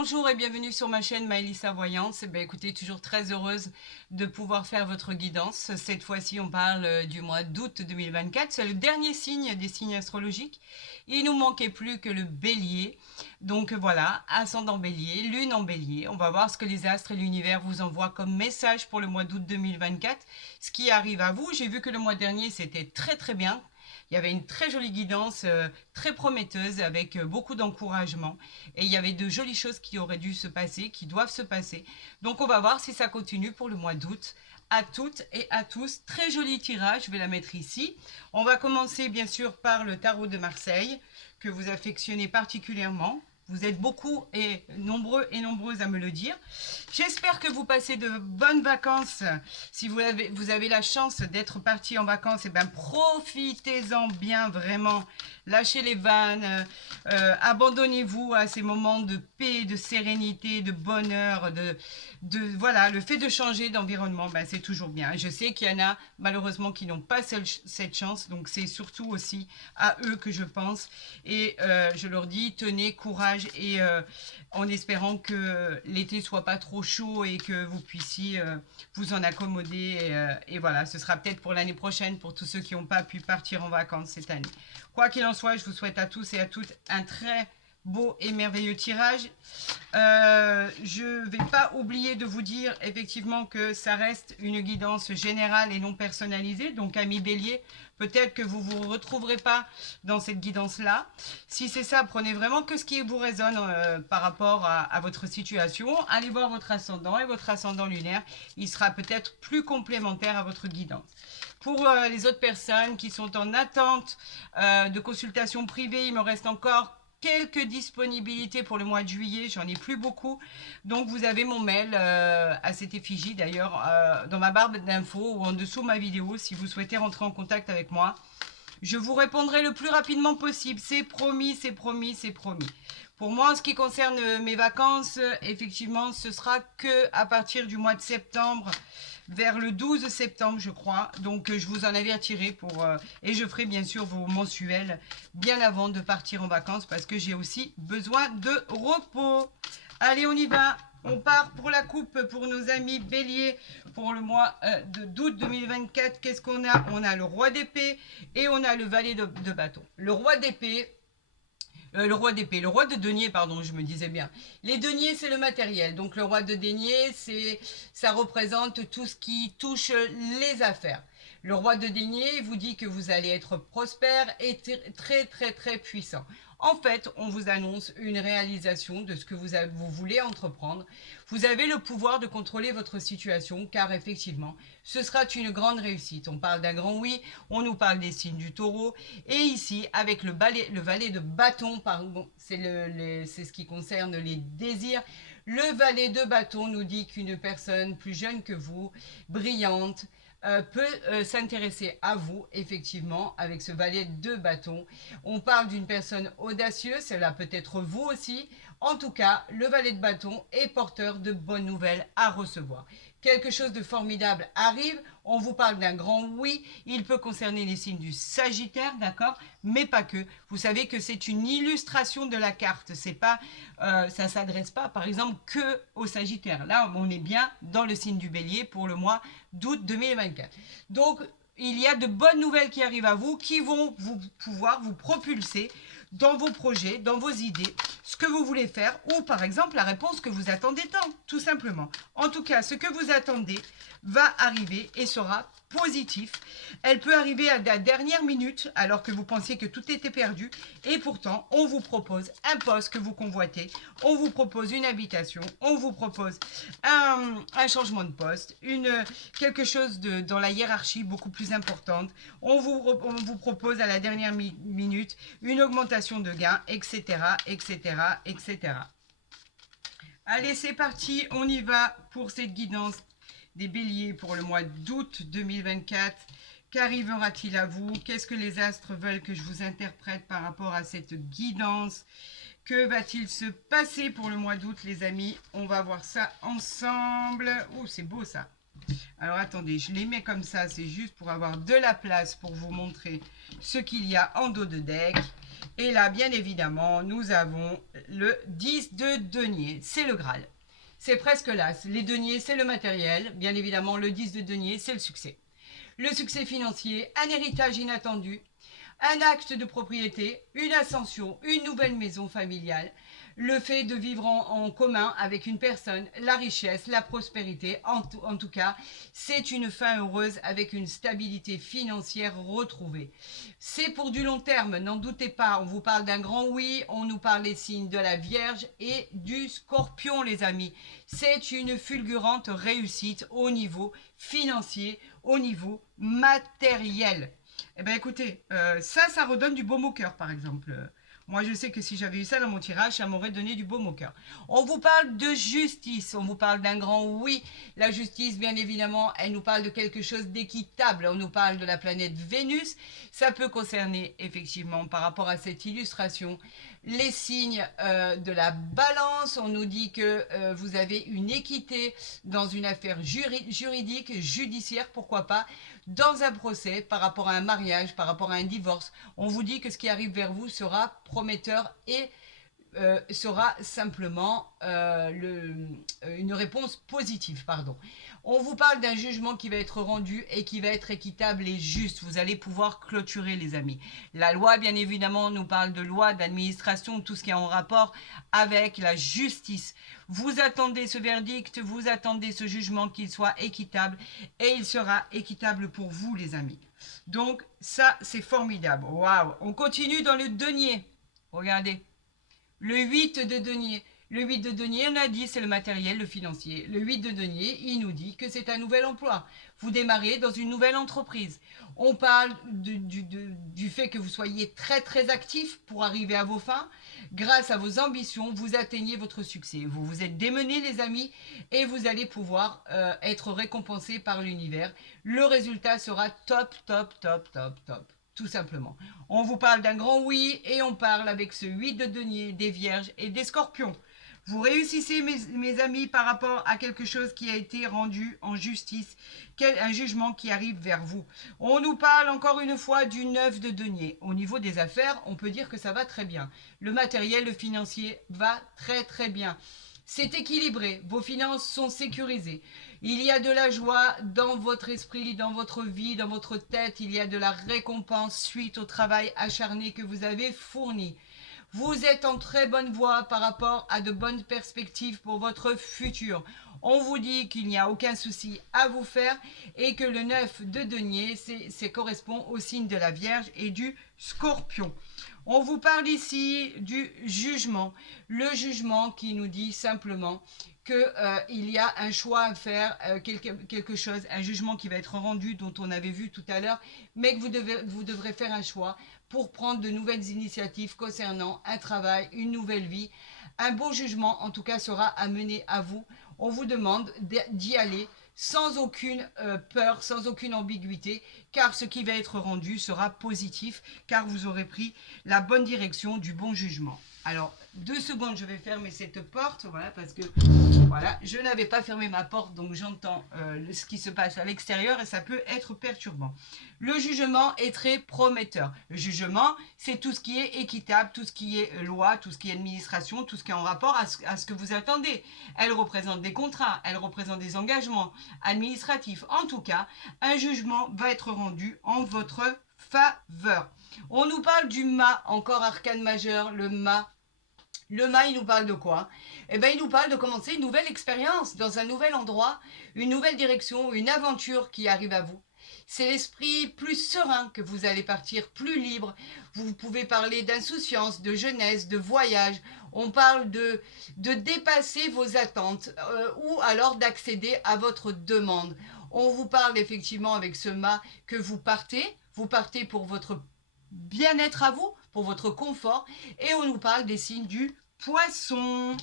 Bonjour et bienvenue sur ma chaîne Maëlissa Voyance. Écoutez, toujours très heureuse de pouvoir faire votre guidance. Cette fois-ci, on parle du mois d'août 2024. C'est le dernier signe des signes astrologiques. Il nous manquait plus que le bélier. Donc voilà, ascendant bélier, lune en bélier. On va voir ce que les astres et l'univers vous envoient comme message pour le mois d'août 2024. Ce qui arrive à vous. J'ai vu que le mois dernier, c'était très très bien. Il y avait une très jolie guidance, très prometteuse, avec beaucoup d'encouragement. Et il y avait de jolies choses qui auraient dû se passer, qui doivent se passer. Donc on va voir si ça continue pour le mois d'août. À toutes et à tous, très joli tirage, je vais la mettre ici. On va commencer bien sûr par le tarot de Marseille, que vous affectionnez particulièrement. Vous êtes beaucoup et nombreux et nombreuses à me le dire. J'espère que vous passez de bonnes vacances. Si vous avez la chance d'être parti en vacances, et profitez-en bien vraiment. Lâchez les vannes, abandonnez-vous à ces moments de paix, de sérénité, de bonheur, voilà, le fait de changer d'environnement, c'est toujours bien. Je sais qu'il y en a malheureusement qui n'ont pas cette chance, donc c'est surtout aussi à eux que je pense. Et je leur dis, tenez courage et en espérant que l'été soit pas trop chaud et que vous puissiez vous en accommoder. Et voilà, ce sera peut-être pour l'année prochaine pour tous ceux qui n'ont pas pu partir en vacances cette année. Quoi qu'il en soit, je vous souhaite à tous et à toutes un très beau et merveilleux tirage. Je ne vais pas oublier de vous dire effectivement que ça reste une guidance générale et non personnalisée. Donc, amis bélier, peut-être que vous ne vous retrouverez pas dans cette guidance-là. Si c'est ça, prenez vraiment que ce qui vous résonne par rapport à votre situation. Allez voir votre ascendant et votre ascendant lunaire. Il sera peut-être plus complémentaire à votre guidance. Pour les autres personnes qui sont en attente de consultation privée, il me reste encore quelques disponibilités pour le mois de juillet, j'en ai plus beaucoup. Donc vous avez mon mail à cette effigie d'ailleurs dans ma barre d'infos ou en dessous de ma vidéo si vous souhaitez rentrer en contact avec moi. Je vous répondrai le plus rapidement possible, c'est promis, c'est promis, c'est promis. Pour moi, en ce qui concerne mes vacances, effectivement, ce sera que à partir du mois de septembre, vers le 12 septembre, je crois. Donc, je vous en avertirai et je ferai bien sûr vos mensuels bien avant de partir en vacances parce que j'ai aussi besoin de repos. Allez, on y va. On part pour la coupe pour nos amis béliers pour le mois d'août 2024. Qu'est-ce qu'on a? On a le roi d'épée et on a le valet de bâton. Le roi d'épée, le roi de denier, pardon, je me disais bien. Les deniers, c'est le matériel. Donc le roi de denier, ça représente tout ce qui touche les affaires. Le roi de denier vous dit que vous allez être prospère et très très très puissant. En fait, on vous annonce une réalisation de ce que vous voulez entreprendre. Vous avez le pouvoir de contrôler votre situation car effectivement, ce sera une grande réussite. On parle d'un grand oui, on nous parle des signes du taureau. Et ici, avec le valet de bâton, c'est ce qui concerne les désirs. Le valet de bâton nous dit qu'une personne plus jeune que vous, brillante, peut s'intéresser à vous, effectivement, avec ce valet de bâton. On parle d'une personne audacieuse, cela peut être vous aussi. En tout cas, le valet de bâton est porteur de bonnes nouvelles à recevoir. Quelque chose de formidable arrive, on vous parle d'un grand oui, il peut concerner les signes du Sagittaire, d'accord, mais pas que. Vous savez que c'est une illustration de la carte, c'est pas, ça s'adresse pas, par exemple, que au Sagittaire. Là, on est bien dans le signe du Bélier pour le mois d'août 2024. Donc, il y a de bonnes nouvelles qui arrivent à vous, qui vont pouvoir vous propulser dans vos projets, dans vos idées, ce que vous voulez faire, ou par exemple la réponse que vous attendez tant, tout simplement. En tout cas, ce que vous attendez va arriver et sera positif. Elle peut arriver à la dernière minute alors que vous pensiez que tout était perdu et pourtant on vous propose un poste que vous convoitez, on vous propose une invitation, on vous propose un changement de poste, quelque chose dans la hiérarchie beaucoup plus importante, on vous propose à la dernière minute une augmentation de gains, etc., etc., etc. Allez, c'est parti, on y va pour cette guidance des béliers pour le mois d'août 2024. Qu'arrivera-t-il à vous? Qu'est-ce que les astres veulent que je vous interprète par rapport à cette guidance? Que va-t-il se passer pour le mois d'août, les amis? On va voir ça ensemble. Oh, c'est beau ça. Alors attendez, je les mets comme ça, c'est juste pour avoir de la place pour vous montrer ce qu'il y a en dos de deck. Et là, bien évidemment, nous avons le 10 de denier. C'est le Graal. C'est presque là. Les deniers, c'est le matériel. Bien évidemment, le 10 de denier, c'est le succès. Le succès financier, un héritage inattendu, un acte de propriété, une ascension, une nouvelle maison familiale, le fait de vivre en commun avec une personne, la richesse, la prospérité, en tout cas, c'est une fin heureuse avec une stabilité financière retrouvée. C'est pour du long terme, n'en doutez pas, on vous parle d'un grand oui, on nous parle des signes de la Vierge et du Scorpion, les amis. C'est une fulgurante réussite au niveau financier, au niveau matériel. Eh bien, écoutez, ça redonne du baume au cœur, par exemple. Moi, je sais que si j'avais eu ça dans mon tirage, ça m'aurait donné du baume au cœur. On vous parle de justice, on vous parle d'un grand oui. La justice, bien évidemment, elle nous parle de quelque chose d'équitable. On nous parle de la planète Vénus. Ça peut concerner, effectivement, par rapport à cette illustration, les signes de la balance. On nous dit que vous avez une équité dans une affaire juridique, judiciaire, pourquoi pas, dans un procès, par rapport à un mariage, par rapport à un divorce. On vous dit que ce qui arrive vers vous sera prometteur et sera simplement une réponse positive. Pardon. On vous parle d'un jugement qui va être rendu et qui va être équitable et juste. Vous allez pouvoir clôturer, les amis. La loi, bien évidemment, nous parle de loi, d'administration, tout ce qui est en rapport avec la justice. Vous attendez ce verdict, vous attendez ce jugement qu'il soit équitable et il sera équitable pour vous, les amis. Donc, ça, c'est formidable. Waouh! On continue dans le denier. Regardez. Le 8 de denier. Le 8 de denier, on a dit, c'est le matériel, le financier. Le 8 de denier, il nous dit que c'est un nouvel emploi. Vous démarrez dans une nouvelle entreprise. On parle du fait que vous soyez très très actif pour arriver à vos fins. Grâce à vos ambitions, vous atteignez votre succès. Vous vous êtes démenés, les amis, et vous allez pouvoir être récompensé par l'univers. Le résultat sera top, top, top, top, top. Tout simplement. On vous parle d'un grand oui et on parle avec ce 8 de denier, des vierges et des scorpions. Vous réussissez, mes amis, par rapport à quelque chose qui a été rendu en justice, un jugement qui arrive vers vous. On nous parle encore une fois du 9 de denier. Au niveau des affaires, on peut dire que ça va très bien. Le matériel, le financier va très très bien. C'est équilibré, vos finances sont sécurisées. Il y a de la joie dans votre esprit, dans votre vie, dans votre tête. Il y a de la récompense suite au travail acharné que vous avez fourni. Vous êtes en très bonne voie par rapport à de bonnes perspectives pour votre futur. On vous dit qu'il n'y a aucun souci à vous faire et que le 9 de denier, c'est correspond au signe de la Vierge et du Scorpion. On vous parle ici du jugement. Le jugement qui nous dit simplement qu'il y a un choix à faire, quelque chose, un jugement qui va être rendu, dont on avait vu tout à l'heure, mais que vous devrez faire un choix pour prendre de nouvelles initiatives concernant un travail, une nouvelle vie. Un beau jugement, en tout cas, sera amené à vous. On vous demande d'y aller sans aucune peur, sans aucune ambiguïté, car ce qui va être rendu sera positif, car vous aurez pris la bonne direction du bon jugement. Alors, 2 secondes, je vais fermer cette porte, voilà, parce que voilà, je n'avais pas fermé ma porte, donc j'entends ce qui se passe à l'extérieur et ça peut être perturbant. Le jugement est très prometteur. Le jugement, c'est tout ce qui est équitable, tout ce qui est loi, tout ce qui est administration, tout ce qui est en rapport à ce que vous attendez. Elle représente des contrats, elle représente des engagements administratifs. En tout cas, un jugement va être rendu en votre faveur. On nous parle du mât, encore arcane majeur, le mât. Le mât, il nous parle de quoi? Eh bien, il nous parle de commencer une nouvelle expérience dans un nouvel endroit, une nouvelle direction, une aventure qui arrive à vous. C'est l'esprit plus serein que vous allez partir, plus libre. Vous pouvez parler d'insouciance, de jeunesse, de voyage. On parle de dépasser vos attentes ou alors d'accéder à votre demande. On vous parle effectivement avec ce mât que vous partez pour votre bien-être à vous, pour votre confort, et on nous parle des signes du Poisson.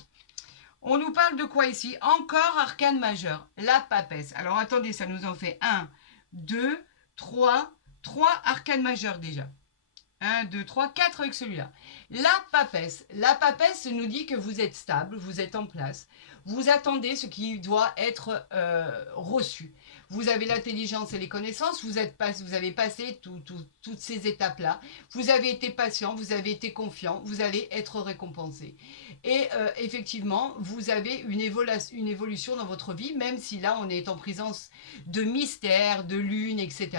On nous parle de quoi ici? Encore arcane majeur, la papesse. Alors attendez, ça nous en fait 1, 2, 3 arcanes majeurs déjà. 1, 2, 3, 4 avec celui-là. La papesse. La papesse nous dit que vous êtes stable, vous êtes en place. Vous attendez ce qui doit être reçu. Vous avez l'intelligence et les connaissances, vous avez passé toutes ces étapes-là. Vous avez été patient, vous avez été confiant, vous allez être récompensé. Et effectivement, vous avez une évolution dans votre vie, même si là, on est en présence de mystère, de lune, etc.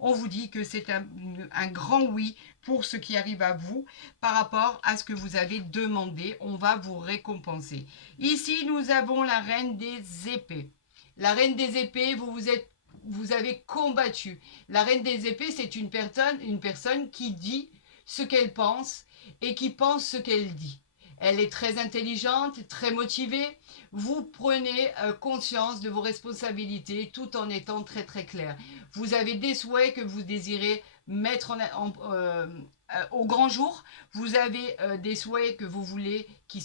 On vous dit que c'est un grand oui pour ce qui arrive à vous par rapport à ce que vous avez demandé. On va vous récompenser. Ici, nous avons la reine des épées. La reine des épées, vous avez combattu. La reine des épées, c'est une personne qui dit ce qu'elle pense et qui pense ce qu'elle dit. Elle est très intelligente, très motivée. Vous prenez conscience de vos responsabilités tout en étant très très clair. Vous avez des souhaits que vous désirez mettre au grand jour. Vous avez des souhaits que vous voulez que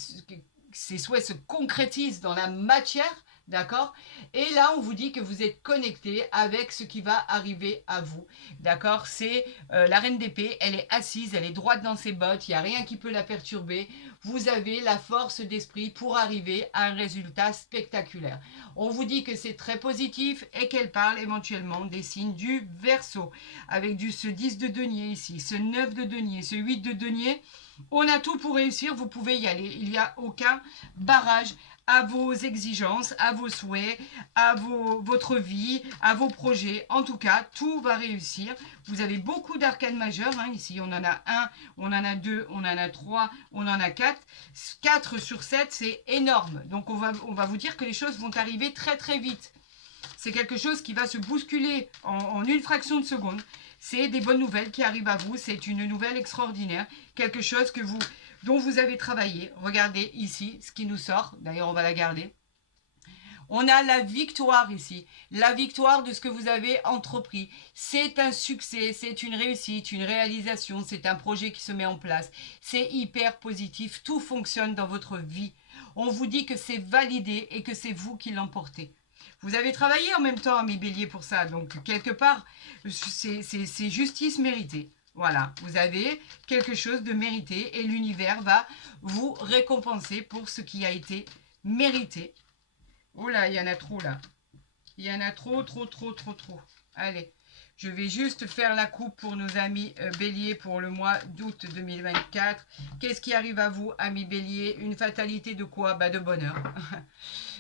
ces souhaits se concrétisent dans la matière. D'accord? Et là, on vous dit que vous êtes connecté avec ce qui va arriver à vous. D'accord? C'est la reine d'épée, elle est assise, elle est droite dans ses bottes, il n'y a rien qui peut la perturber. Vous avez la force d'esprit pour arriver à un résultat spectaculaire. On vous dit que c'est très positif et qu'elle parle éventuellement des signes du Verseau. Avec ce 10 de denier ici, ce 9 de denier, ce 8 de denier, on a tout pour réussir, vous pouvez y aller. Il n'y a aucun barrage à vos exigences, à vos souhaits, à votre vie, à vos projets. En tout cas, tout va réussir. Vous avez beaucoup d'arcanes majeures. Hein. Ici, on en a 1, on en a 2, on en a 3, on en a 4. 4 sur 7, c'est énorme. Donc, on va vous dire que les choses vont arriver très, très vite. C'est quelque chose qui va se bousculer en une fraction de seconde. C'est des bonnes nouvelles qui arrivent à vous. C'est une nouvelle extraordinaire. Quelque chose dont vous avez travaillé. Regardez ici ce qui nous sort. D'ailleurs, on va la garder. On a la victoire ici. La victoire de ce que vous avez entrepris. C'est un succès, c'est une réussite, une réalisation. C'est un projet qui se met en place. C'est hyper positif. Tout fonctionne dans votre vie. On vous dit que c'est validé et que c'est vous qui l'emportez. Vous avez travaillé en même temps, mes béliers, pour ça. Donc, quelque part, c'est justice méritée. Voilà, vous avez quelque chose de mérité et l'univers va vous récompenser pour ce qui a été mérité. Oh là, il y en a trop là. Il y en a trop. Allez, je vais juste faire la coupe pour nos amis béliers pour le mois d'août 2024. Qu'est-ce qui arrive à vous, amis béliers? Une fatalité de quoi? Bah, de bonheur.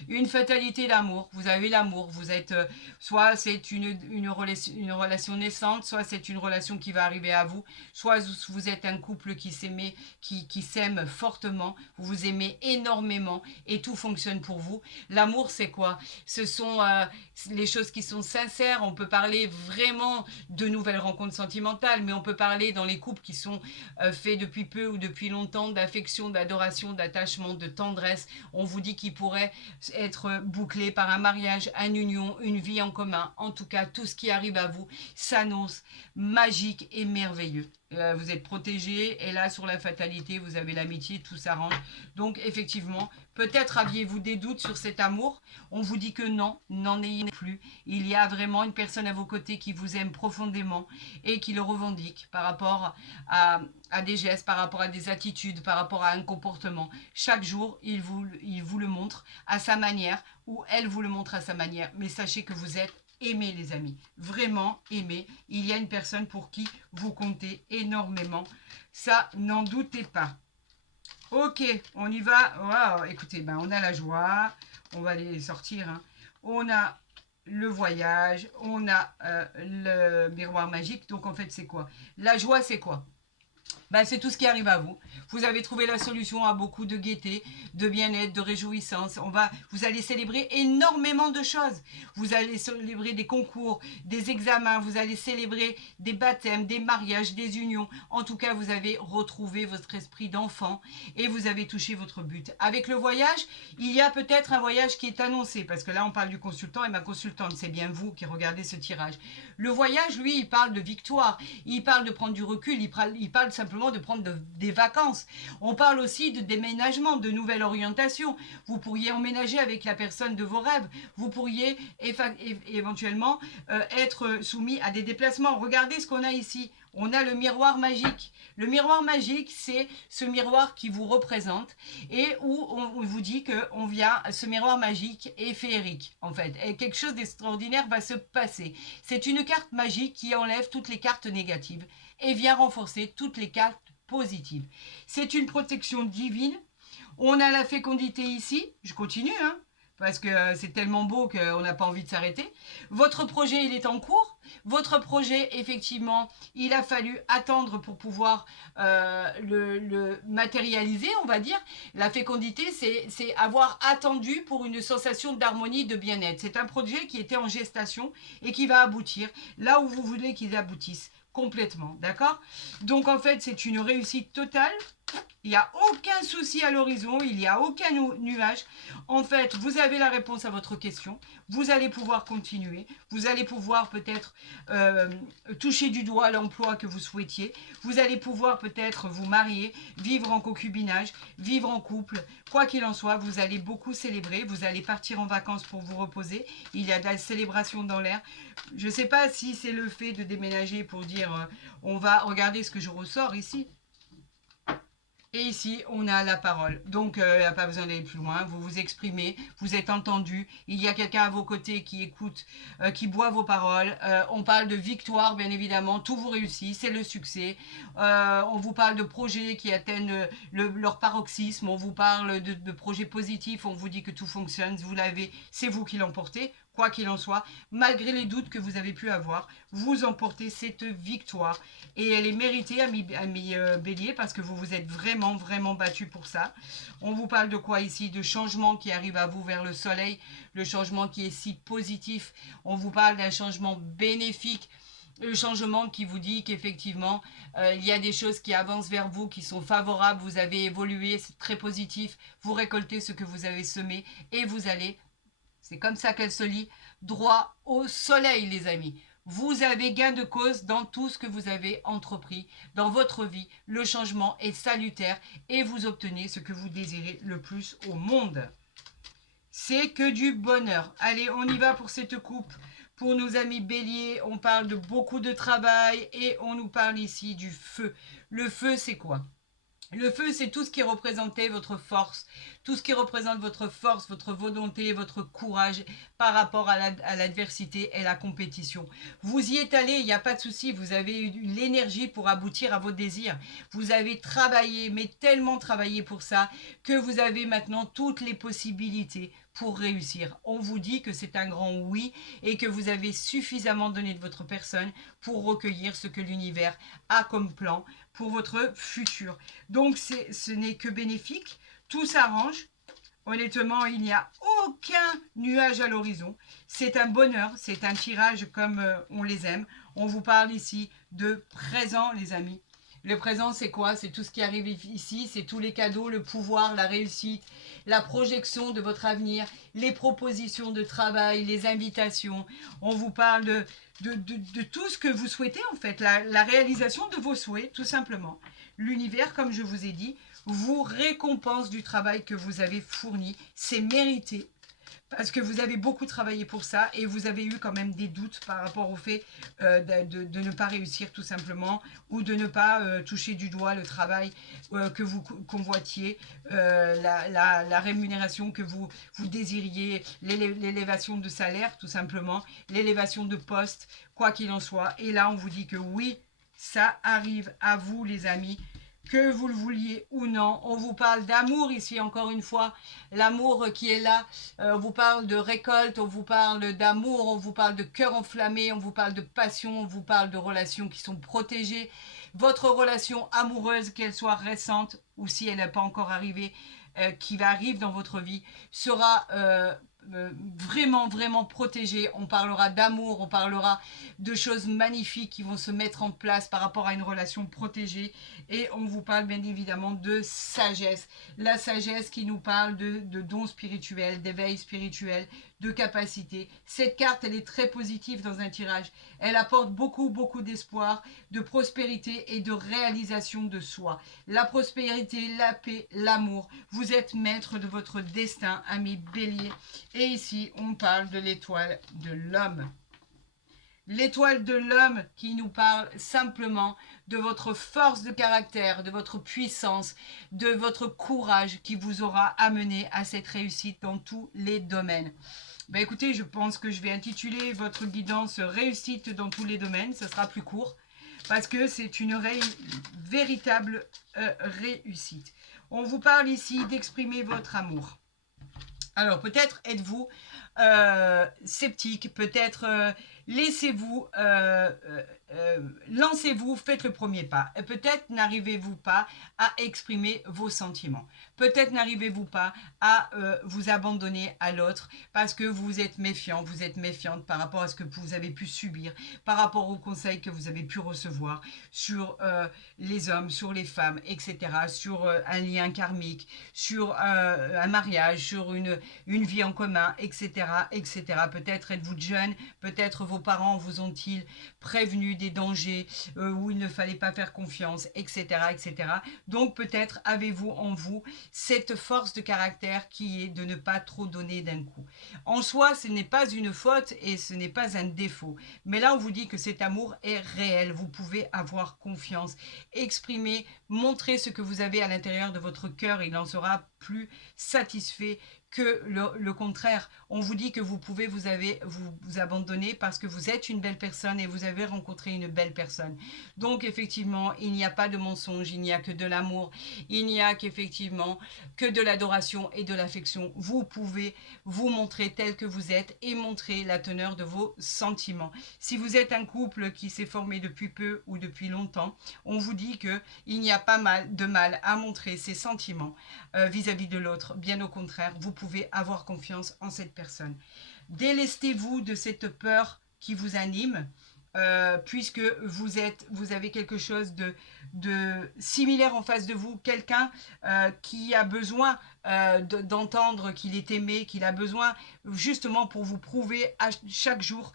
Une fatalité d'amour. Vous avez l'amour. Vous êtes soit c'est une relation naissante, soit c'est une relation qui va arriver à vous, soit vous êtes un couple qui s'aime fortement. Vous vous aimez énormément et tout fonctionne pour vous. L'amour, c'est quoi? Ce sont les choses qui sont sincères. On peut parler vraiment de nouvelles rencontres sentimentales, mais on peut parler dans les couples qui sont faits depuis peu ou depuis longtemps d'affection, d'adoration, d'attachement, de tendresse. On vous dit qu'ils pourraient être bouclé par un mariage, une union, une vie en commun. En tout cas, tout ce qui arrive à vous s'annonce magique et merveilleux. Vous êtes protégé et là, sur la fatalité, vous avez l'amitié, tout s'arrange. Donc, effectivement, peut-être aviez-vous des doutes sur cet amour. On vous dit que non, n'en ayez plus. Il y a vraiment une personne à vos côtés qui vous aime profondément et qui le revendique par rapport à des gestes, par rapport à des attitudes, par rapport à un comportement. Chaque jour, il vous le montre à sa manière ou elle vous le montre à sa manière. Mais sachez que vous êtes aimés, les amis. Vraiment aimés. Il y a une personne pour qui vous comptez énormément. Ça, n'en doutez pas. Ok, on y va. Wow, écoutez, on a la joie. On va les sortir. Hein. On a le voyage. On a le miroir magique. Donc, en fait, c'est quoi? La joie, c'est quoi? C'est tout ce qui arrive à vous. Vous avez trouvé la solution à beaucoup de gaieté, de bien-être, de réjouissance. Vous allez célébrer énormément de choses. Vous allez célébrer des concours, des examens, vous allez célébrer des baptêmes, des mariages, des unions. En tout cas, vous avez retrouvé votre esprit d'enfant et vous avez touché votre but. Avec le voyage, il y a peut-être un voyage qui est annoncé, parce que là, on parle du consultant et ma consultante, c'est bien vous qui regardez ce tirage. Le voyage, lui, il parle de victoire, il parle de prendre du recul, il parle simplement simplement de prendre des vacances. On parle aussi de déménagement, de nouvelle orientation. Vous pourriez emménager avec la personne de vos rêves. Vous pourriez éventuellement être soumis à des déplacements. Regardez ce qu'on a ici. On a le miroir magique. Le miroir magique, c'est ce miroir qui vous représente et où on vous dit que ce miroir magique est féerique, en fait. Et quelque chose d'extraordinaire va se passer. C'est une carte magique qui enlève toutes les cartes négatives et vient renforcer toutes les cartes positives. C'est une protection divine. On a la fécondité ici. Je continue, hein, parce que c'est tellement beau qu'on n'a pas envie de s'arrêter. Votre projet, il est en cours. Votre projet, effectivement, il a fallu attendre pour pouvoir le matérialiser, on va dire. La fécondité, c'est avoir attendu pour une sensation d'harmonie, de bien-être. C'est un projet qui était en gestation et qui va aboutir là où vous voulez qu'il aboutisse complètement, d'accord? Donc, en fait, c'est une réussite totale. Il n'y a aucun souci à l'horizon, il n'y a aucun nuage. En fait, vous avez la réponse à votre question. Vous allez pouvoir continuer. Vous allez pouvoir peut-être toucher du doigt l'emploi que vous souhaitiez. Vous allez pouvoir peut-être vous marier, vivre en concubinage, vivre en couple. Quoi qu'il en soit, vous allez beaucoup célébrer. Vous allez partir en vacances pour vous reposer. Il y a de la célébration dans l'air. Je ne sais pas si c'est le fait de déménager pour dire on va regarder ce que je ressors ici. Et ici, on a la parole. Donc, il n'y a pas besoin d'aller plus loin. Vous vous exprimez, vous êtes entendu. Il y a quelqu'un à vos côtés qui écoute, qui boit vos paroles. On parle de victoire, bien évidemment. Tout vous réussit, c'est le succès. On vous parle de projets qui atteignent leur paroxysme. On vous parle de projets positifs. On vous dit que tout fonctionne. Vous l'avez, c'est vous qui l'emportez. Quoi qu'il en soit, malgré les doutes que vous avez pu avoir, vous emportez cette victoire. Et elle est méritée, ami Bélier, parce que vous vous êtes vraiment, vraiment battu pour ça. On vous parle de quoi ici? De changement qui arrive à vous vers le soleil, le changement qui est si positif. On vous parle d'un changement bénéfique, le changement qui vous dit qu'effectivement, il y a des choses qui avancent vers vous, qui sont favorables, vous avez évolué, c'est très positif. Vous récoltez ce que vous avez semé et vous allez... C'est comme ça qu'elle se lit, droit au soleil, les amis. Vous avez gain de cause dans tout ce que vous avez entrepris dans votre vie. Le changement est salutaire et vous obtenez ce que vous désirez le plus au monde. C'est que du bonheur. Allez, on y va pour cette coupe. Pour nos amis béliers, on parle de beaucoup de travail et on nous parle ici du feu. Le feu, c'est quoi ? Le feu, c'est tout ce qui représentait votre force, tout ce qui représente votre force, votre volonté, votre courage par rapport à l'adversité et la compétition. Vous y êtes allé, il n'y a pas de souci, vous avez eu l'énergie pour aboutir à vos désirs. Vous avez travaillé, mais tellement travaillé pour ça, que vous avez maintenant toutes les possibilités pour réussir. On vous dit que c'est un grand oui et que vous avez suffisamment donné de votre personne pour recueillir ce que l'univers a comme plan pour votre futur. Donc, ce n'est que bénéfique. Tout s'arrange. Honnêtement, il n'y a aucun nuage à l'horizon. C'est un bonheur. C'est un tirage comme on les aime. On vous parle ici de présent, les amis. Le présent, c'est quoi? C'est tout ce qui arrive ici. C'est tous les cadeaux, le pouvoir, la réussite, la projection de votre avenir, les propositions de travail, les invitations. On vous parle de tout ce que vous souhaitez, en fait. La réalisation de vos souhaits, tout simplement. L'univers, comme je vous ai dit, vous récompense du travail que vous avez fourni. C'est mérité. Parce que vous avez beaucoup travaillé pour ça et vous avez eu quand même des doutes par rapport au fait de ne pas réussir tout simplement ou de ne pas toucher du doigt le travail que vous convoitiez, la rémunération que vous désiriez, l'élévation de salaire tout simplement, l'élévation de poste, quoi qu'il en soit. Et là, on vous dit que oui, ça arrive à vous les amis. Que vous le vouliez ou non, on vous parle d'amour ici encore une fois, l'amour qui est là, on vous parle de récolte, on vous parle d'amour, on vous parle de cœur enflammé, on vous parle de passion, on vous parle de relations qui sont protégées. Votre relation amoureuse, qu'elle soit récente ou si elle n'est pas encore arrivée, qui va arriver dans votre vie, sera vraiment, vraiment protégé. On parlera d'amour, on parlera de choses magnifiques qui vont se mettre en place par rapport à une relation protégée. Et on vous parle bien évidemment de sagesse. La sagesse qui nous parle de dons spirituels, d'éveil spirituel, de capacité. Cette carte, elle est très positive dans un tirage. Elle apporte beaucoup, beaucoup d'espoir, de prospérité et de réalisation de soi. La prospérité, la paix, l'amour. Vous êtes maître de votre destin, ami Bélier. Et ici, on parle de l'étoile de l'homme. L'étoile de l'homme qui nous parle simplement de votre force de caractère, de votre puissance, de votre courage qui vous aura amené à cette réussite dans tous les domaines. Ben écoutez, je pense que je vais intituler votre guidance réussite dans tous les domaines. Ça sera plus court parce que c'est une véritable réussite. On vous parle ici d'exprimer votre amour. Alors peut-être êtes-vous sceptique, peut-être laissez-vous, lancez-vous, faites le premier pas. Peut-être n'arrivez-vous pas à exprimer vos sentiments. Peut-être n'arrivez-vous pas à vous abandonner à l'autre parce que vous êtes méfiant, vous êtes méfiante par rapport à ce que vous avez pu subir, par rapport aux conseils que vous avez pu recevoir sur les hommes, sur les femmes, etc., sur un lien karmique, sur un mariage, sur une vie en commun, etc., etc. Peut-être êtes-vous jeune, peut-être vos parents vous ont-ils prévenu des dangers où il ne fallait pas faire confiance, etc., etc. Donc peut-être avez-vous en vous cette force de caractère qui est de ne pas trop donner d'un coup. En soi, ce n'est pas une faute et ce n'est pas un défaut. Mais là, on vous dit que cet amour est réel. Vous pouvez avoir confiance, exprimer, montrer ce que vous avez à l'intérieur de votre cœur. Il en sera plus satisfait que le contraire. On vous dit que vous pouvez vous abandonner parce que vous êtes une belle personne et vous avez rencontré une belle personne. Donc effectivement, il n'y a pas de mensonge, il n'y a que de l'amour, il n'y a qu'effectivement que de l'adoration et de l'affection. Vous pouvez vous montrer tel que vous êtes et montrer la teneur de vos sentiments. Si vous êtes un couple qui s'est formé depuis peu ou depuis longtemps, on vous dit qu'il n'y a pas de mal à montrer ses sentiments vis-à-vis de l'autre. Bien au contraire, vous pouvez avoir confiance en cette personne. Délestez-vous de cette peur qui vous anime, puisque vous avez quelque chose de similaire en face de vous, quelqu'un qui a besoin d'entendre qu'il est aimé, qu'il a besoin justement pour vous prouver chaque jour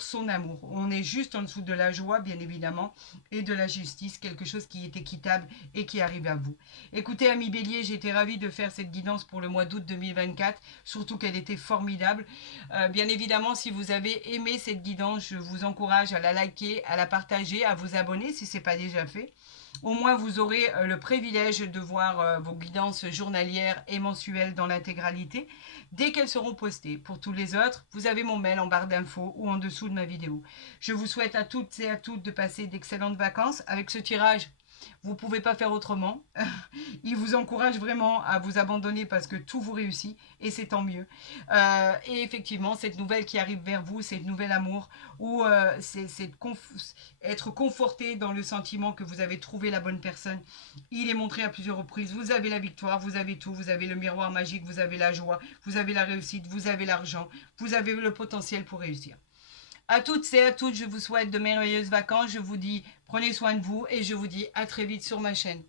son amour. On est juste en dessous de la joie, bien évidemment, et de la justice, quelque chose qui est équitable et qui arrive à vous. Écoutez, ami Bélier, j'ai été ravie de faire cette guidance pour le mois d'août 2024, surtout qu'elle était formidable. Bien évidemment, si vous avez aimé cette guidance, je vous encourage à la liker, à la partager, à vous abonner si ce n'est pas déjà fait. Au moins, vous aurez le privilège de voir vos guidances journalières et mensuelles dans l'intégralité dès qu'elles seront postées. Pour tous les autres, vous avez mon mail en barre d'infos ou en dessous de ma vidéo. Je vous souhaite à toutes et à toutes de passer d'excellentes vacances. Avec ce tirage, vous ne pouvez pas faire autrement. Il vous encourage vraiment à vous abandonner parce que tout vous réussit et c'est tant mieux. Et effectivement, cette nouvelle qui arrive vers vous, cette nouvel amour, où c'est être conforté dans le sentiment que vous avez trouvé la bonne personne. Il est montré à plusieurs reprises. Vous avez la victoire, vous avez tout, vous avez le miroir magique, vous avez la joie, vous avez la réussite, vous avez l'argent, vous avez le potentiel pour réussir. À toutes et à toutes, je vous souhaite de merveilleuses vacances. Je vous dis, prenez soin de vous et je vous dis à très vite sur ma chaîne.